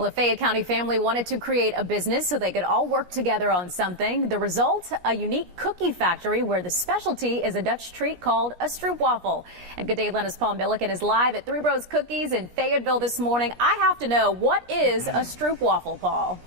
Well, a Fayette County family wanted to create a business so they could all work together on something. The result, a unique cookie factory where the specialty is a Dutch treat called a stroopwafel. And Good Day Atlanta's Paul Milliken is live at Three Bros Cookies in Fayetteville this morning. I have to know, what is a stroopwafel, Paul?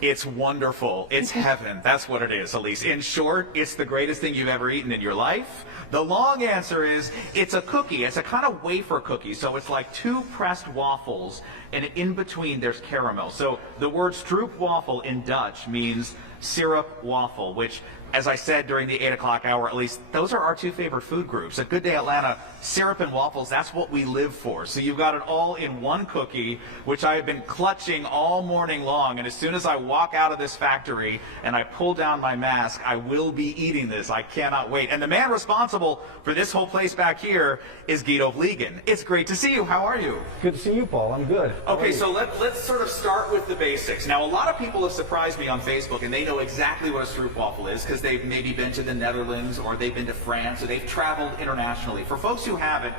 It's wonderful. It's heaven. That's what it is, Elise. In short, it's the greatest thing you've ever eaten in your life. The long answer is it's a cookie. It's a kind of wafer cookie. So it's like two pressed waffles, and in between there's caramel. So the word stroopwafel in Dutch means syrup waffle, which, as I said during the 8 o'clock hour, at least, those are our two favorite food groups. At Good Day Atlanta, syrup and waffles, that's what we live for. So you've got it all in one cookie, which I have been clutching all morning long. And as soon as I walk out of this factory and I pull down my mask, I will be eating this. I cannot wait. And the man responsible for this whole place back here is Guido Vliegen. It's great to see you. How are you? Good to see you, Paul. I'm good. Okay, so let's sort of start with the basics. Now, a lot of people have surprised me on Facebook, and they know exactly what a stroopwafel is because they've maybe been to the Netherlands, or they've been to France, or they've traveled internationally. For folks who haven't,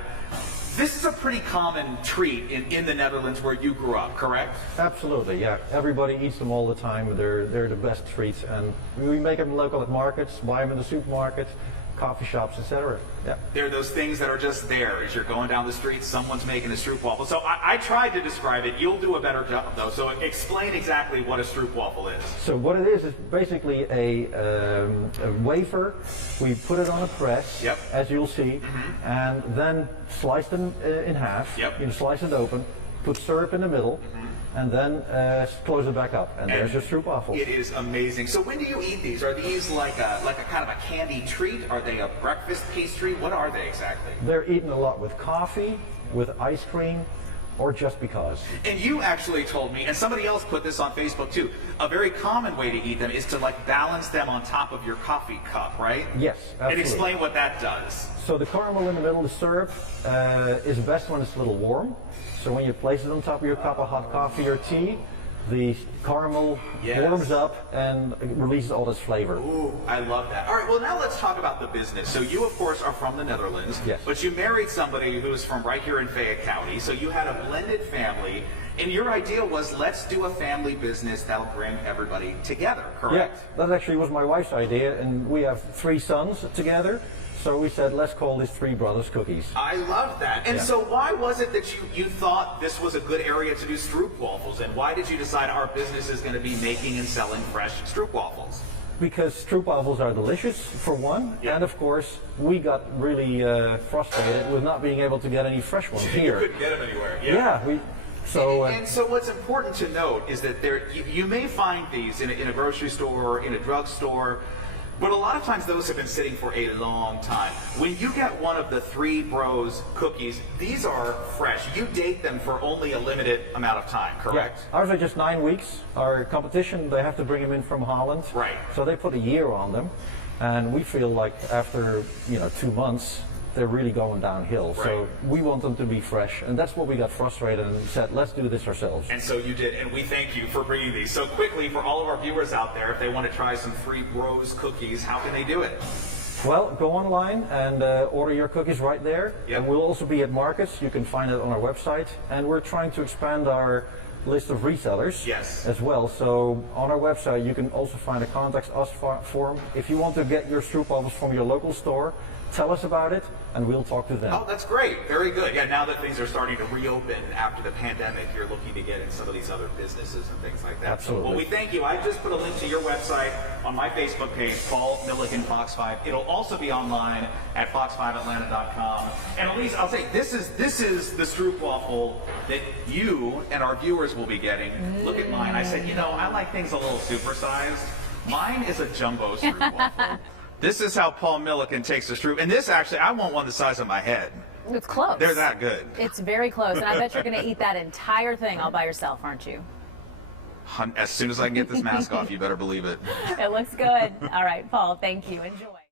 this is a pretty common treat in the Netherlands where you grew up, correct? Absolutely, yeah. Everybody eats them all the time. They're the best treats, and we make them local at markets, buy them in the supermarket, coffee shops, etc. Yeah. They're those things that are just there as you're going down the street. Someone's making a stroopwafel. So I tried to describe it. You'll do a better job, though. So explain exactly what a stroopwafel is. So what it is basically a wafer. We put it on a press, yep, as you'll see, and then slice them in half. Yep. You slice it open, put syrup in the middle, and then close it back up, and there's your stroopwafel. It is amazing. So when do you eat these? Are these like a kind of a candy treat? Are they a breakfast pastry? What are they exactly? They're eaten a lot with coffee, with ice cream, or just because. And you actually told me, and somebody else put this on Facebook too, a very common way to eat them is to like balance them on top of your coffee cup, right? Yes, absolutely. And explain what that does. So the caramel in the middle, the syrup, is best when it's a little warm. So when you place it on top of your cup of hot coffee or tea, the caramel warms up and releases all its flavor. Ooh, I love that. All right, well now let's talk about the business. So you, of course, are from the Netherlands, yes, but you married somebody who's from right here in Fayette County, so you had a blended family, and your idea was, let's do a family business that'll bring everybody together, correct? Yeah, that actually was my wife's idea, and we have 3 sons together. So we said, let's call this Three Brothers Cookies. I love that. And so why was it that you thought this was a good area to do stroopwafels? And why did you decide our business is going to be making and selling fresh stroopwafels? Because stroopwafels are delicious, for one. Yeah. And of course, we got really frustrated with not being able to get any fresh ones here. You couldn't get them anywhere. Yeah. And so what's important to note is that you may find these in a grocery store, in a drugstore, but a lot of times those have been sitting for a long time. When you get one of the Three Bros cookies, these are fresh. You date them for only a limited amount of time, correct? Yeah. Ours are just 9 weeks. Our competition, they have to bring them in from Holland. Right. So they put a year on them. And we feel like after 2 months, they're really going downhill. Right. So we want them to be fresh, and that's what we got frustrated and said, let's do this ourselves. And so you did, and we thank you for bringing these. So quickly, for all of our viewers out there, if they want to try some Three Bros cookies, how can they do it? Well, go online and order your cookies right there. Yep. And we'll also be at markets. You can find it on our website. And we're trying to expand our list of resellers as well. So on our website, you can also find a contact us form. If you want to get your stroopwafels from your local store, tell us about it, and we'll talk to them. Oh, that's great. Very good. Yeah, now that things are starting to reopen after the pandemic, you're looking to get in some of these other businesses and things like that. Absolutely. Well, we thank you. I just put a link to your website on my Facebook page, Paul Milliken Fox5. It'll also be online at fox5atlanta.com. And Elise, I'll say, this is the stroopwafel that you and our viewers will be getting. Look at mine. I said, I like things a little supersized. Mine is a jumbo stroopwafel. This is how Paul Milliken takes a stroop. And this actually, I want one the size of my head. It's close. They're that good. It's very close. And I bet you're going to eat that entire thing all by yourself, aren't you? As soon as I can get this mask off, you better believe it. It looks good. All right, Paul, thank you. Enjoy.